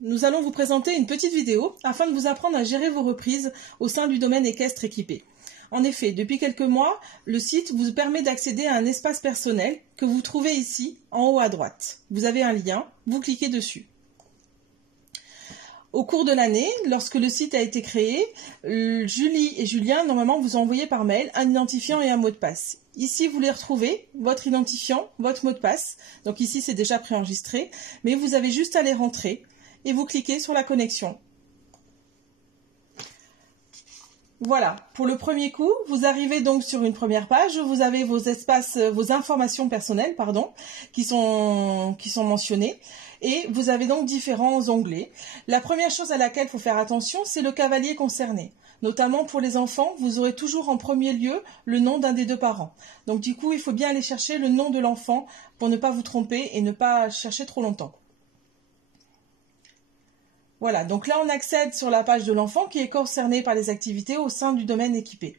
nous allons vous présenter une petite vidéo afin de vous apprendre à gérer vos reprises au sein du domaine équestre équipé. En effet, depuis quelques mois, le site vous permet d'accéder à un espace personnel que vous trouvez ici, en haut à droite. Vous avez un lien, vous cliquez dessus. Au cours de l'année, lorsque le site a été créé, Julie et Julien, normalement, vous ont envoyé par mail un identifiant et un mot de passe. Ici, vous les retrouvez, votre identifiant, votre mot de passe. Donc ici, c'est déjà préenregistré, mais vous avez juste à les rentrer et vous cliquez sur la connexion. Voilà, pour le premier coup, vous arrivez donc sur une première page où vous avez vos espaces, vos informations personnelles, qui sont mentionnées. Et vous avez donc différents onglets. La première chose à laquelle il faut faire attention, c'est le cavalier concerné. Notamment pour les enfants, vous aurez toujours en premier lieu le nom d'un des deux parents. Donc du coup, il faut bien aller chercher le nom de l'enfant pour ne pas vous tromper et ne pas chercher trop longtemps. Voilà, donc là on accède sur la page de l'enfant qui est concerné par les activités au sein du domaine équipé.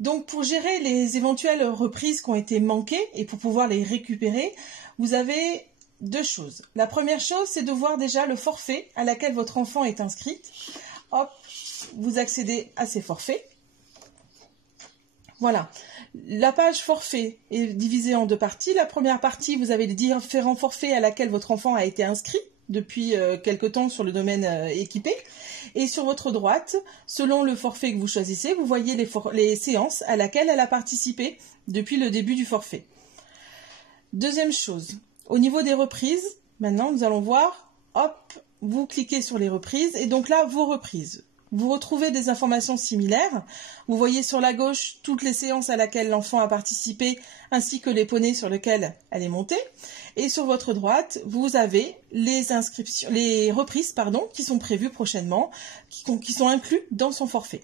Donc pour gérer les éventuelles reprises qui ont été manquées et pour pouvoir les récupérer, vous avez deux choses. La première chose, c'est de voir déjà le forfait à laquelle votre enfant est inscrit. Hop, vous accédez à ces forfaits. Voilà. La page forfait est divisée en deux parties. La première partie, vous avez les différents forfaits à laquelle votre enfant a été inscrit depuis quelque temps sur le domaine équipé. Et sur votre droite, selon le forfait que vous choisissez, vous voyez les séances à laquelle elle a participé depuis le début du forfait. Deuxième chose, au niveau des reprises, maintenant nous allons voir, hop, vous cliquez sur les reprises et donc là, vos reprises. Vous retrouvez des informations similaires. Vous voyez sur la gauche toutes les séances à laquelle l'enfant a participé ainsi que les poneys sur lesquels elle est montée. Et sur votre droite, vous avez les reprises qui sont prévues prochainement, qui sont inclus dans son forfait.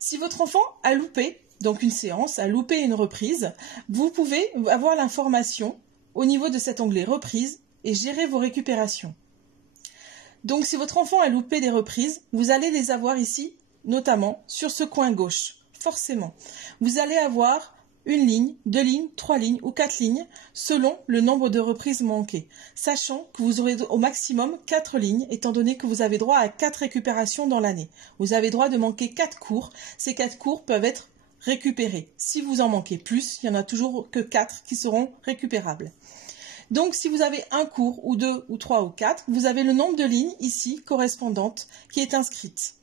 Si votre enfant a loupé donc une séance, a loupé une reprise, vous pouvez avoir l'information au niveau de cet onglet reprise et gérer vos récupérations. Donc si votre enfant a loupé des reprises, vous allez les avoir ici, notamment sur ce coin gauche, forcément. Vous allez avoir une ligne, 2 lignes, 3 lignes ou 4 lignes selon le nombre de reprises manquées, sachant que vous aurez au maximum 4 lignes, étant donné que vous avez droit à 4 récupérations dans l'année. Vous avez droit de manquer 4 cours, ces 4 cours peuvent être récupérés. Si vous en manquez plus, il n'y en a toujours que 4 qui seront récupérables. Donc, si vous avez un cours, ou 2, ou 3, ou 4, vous avez le nombre de lignes ici correspondantes qui est inscrite.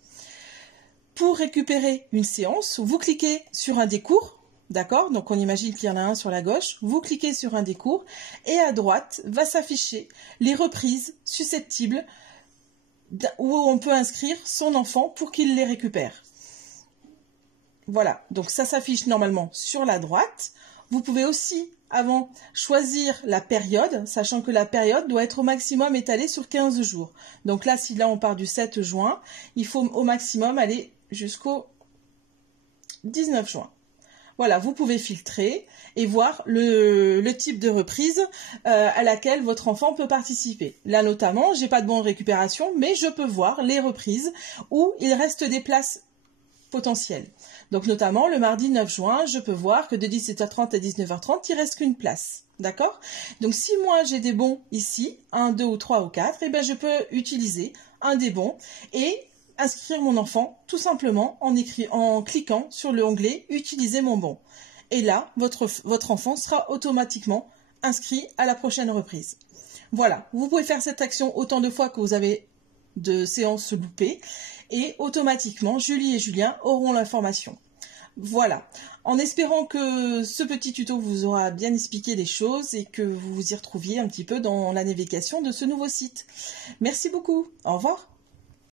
Pour récupérer une séance, vous cliquez sur un des cours, d'accord? Donc, on imagine qu'il y en a un sur la gauche. Vous cliquez sur un des cours et à droite va s'afficher les reprises susceptibles où on peut inscrire son enfant pour qu'il les récupère. Voilà, donc ça s'affiche normalement sur la droite. Vous pouvez aussi avant choisir la période, sachant que la période doit être au maximum étalée sur 15 jours. Donc là, si là on part du 7 juin, il faut au maximum aller jusqu'au 19 juin. Voilà, vous pouvez filtrer et voir le type de reprise à laquelle votre enfant peut participer. Là notamment, j'ai pas de bon de récupération, mais je peux voir les reprises où il reste des places potentielles. Donc notamment le mardi 9 juin, je peux voir que de 17h30 à 19h30, il reste qu'une place. D'accord? Donc si moi j'ai des bons ici, 1, 2 ou 3 ou 4, eh bien je peux utiliser un des bons et inscrire mon enfant tout simplement en cliquant sur l'onglet utiliser mon bon. Et là, votre enfant sera automatiquement inscrit à la prochaine reprise. Voilà, vous pouvez faire cette action autant de fois que vous avez de séances loupées et automatiquement Julie et Julien auront l'information. Voilà, en espérant que ce petit tuto vous aura bien expliqué les choses et que vous vous y retrouviez un petit peu dans la navigation de ce nouveau site. Merci beaucoup, au revoir.